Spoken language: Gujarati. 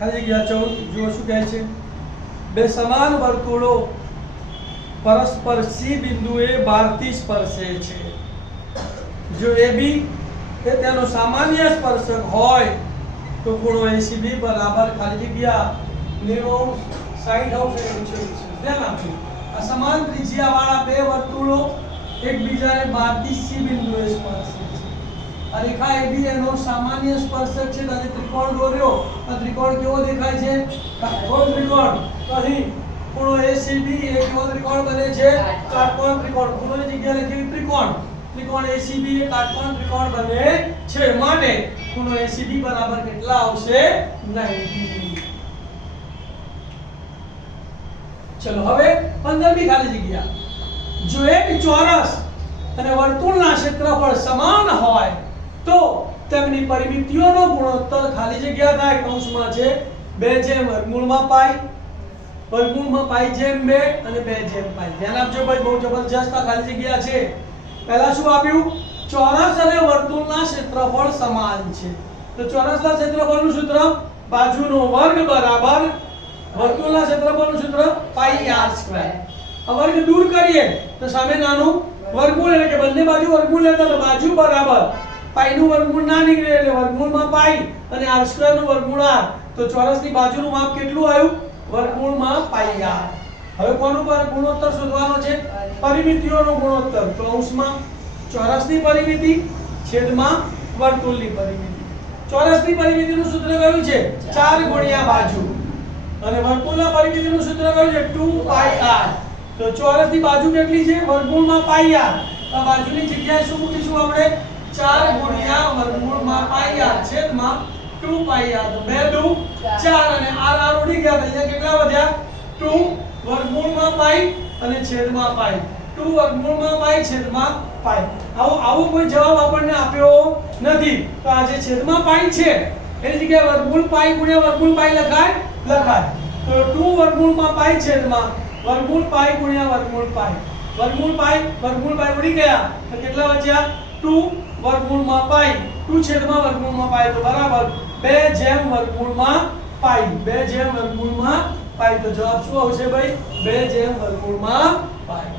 ખાલી જગ્યા 14 જુઓ શું કહે છે બે સમાન વર્તુળો પરસ્પર સી બિંદુએ 12 થી સ્પર્શે છે જો AB એ તેનો સામાન્ય સ્પર્શક હોય તો ખૂણો ACB બરાબર ખાલી જગ્યા 90 60 અંશ અને 120 ધ્યાન આપજો આ સમાન ત્રિજ્યાવાળા બે વર્તુળો એકબીજાને 12 થી સી બિંદુએ સ્પર્શે છે આ રેખા AB એનો સામાન્ય સ્પર્શક છે અને ત્રિકોણ દોર્યો આ ત્રિકોણ કેવો દેખાય છે કાટકોણ ત્રિકોણ તો અહીં ખૂણો ACB એ કેવો ત્રિકોણ બને છે કાટકોણ ત્રિકોણ ખૂણોની જગ્યાએ લખી ત્રિકોણ ત્રિકોણ ACB એ કાટકોણ ત્રિકોણ બને છે માટે ખૂણો ACB બરાબર કેટલા આવશે 90 ચલો હવે 15મી ખાલી જગ્યા જો એક ચોરસ અને વર્તુળના ક્ષેત્રફળ સમાન હોય તો તેમની પરિમિતિઓનો ગુણોત્તર ખાલી જગ્યા થાય કૌંસમાં છે 2/વર્ગમૂળમાં પાઈ વર્ગમૂળમાં પાઈ જેમ 2 અને 2/પાઈ ધ્યાન આપજો ભાઈ બહુ જબરજસ્ત આ ખાલી જગ્યા છે પહેલા શું આપ્યું ચોરસ અને વર્તુળના ક્ષેત્રફળ સમાન છે તો ચોરસના ક્ષેત્રફળનું સૂત્ર બાજુનો વર્ગ બરાબર વર્તુળના ક્ષેત્રફળનું સૂત્ર પાઈ r². આ વર્ગ દૂર કરીએ તો સામે નાનું વર્ગમૂળ એટલે કે બંને બાજુ વર્ગમૂળ લેતા તો બાજુ બરાબર પાઈ નું વર્ગમૂળ ના નીકળે એટલે વર્ગમૂળમાં પાઈ અને r² નું વર્ગમૂળ r તો ચોરસની બાજુનું માપ કેટલું આવ્યું વર્ગમૂળમાં પાઈ r. હવે કોનો પર ગુણોત્તર શોધવાનો છે પરિમિતિઓનો ગુણોત્તર કૌંસમાં ચોરસની પરિમિતિ છેદમાં વર્તુળની પરિમિતિ ચોરસની પરિમિતિનું સૂત્ર કયું છે 4 ગુણ્યા બાજુ અને વર્તુળના પરિમિતિનું સૂત્ર કયું છે 2πr તો ચોરસની બાજુ કેટલી છે વર્ગમૂળમાં પાઈ r આ બાજુની જગ્યાએ શું મૂકીશું આપણે 4 ગુણ્યા વર્ગમૂળમાં પાઈ r છેદમાં 2πr તો 2 દુ 4 અને r ઉડી ગયા એટલે કેટલા વધ્યા 2 વર્ગમૂળમાં પાઈ અને છેદમાં પાઈ 2 વર્ગમૂળમાં પાઈ છેદમાં પાઈ આવો કોઈ જવાબ આપણને આપ્યો નથી તો આ જે છેદમાં પાઈ છે એની જગ્યાએ વર્ગમૂળ પાઈ ગુણ્યા વર્ગમૂળ પાઈ લખાય તો 2 વર્ગમૂળમાં પાઈ છેદમાં વર્ગમૂળ પાઈ ગુણ્યા વર્ગમૂળ પાઈ ઉડી ગયા તો કેટલા બચ્યા 2 વર્ગમૂળમાં પાઈ 2 છેદમાં વર્ગમૂળમાં પાઈ તો બરાબર 2/વર્ગમૂળમાં પાઈ 2/વર્ગમૂળમાં પાઈ તો જવાબ શું આવશે ભાઈ 2/વર્ગમૂળમાં પાઈ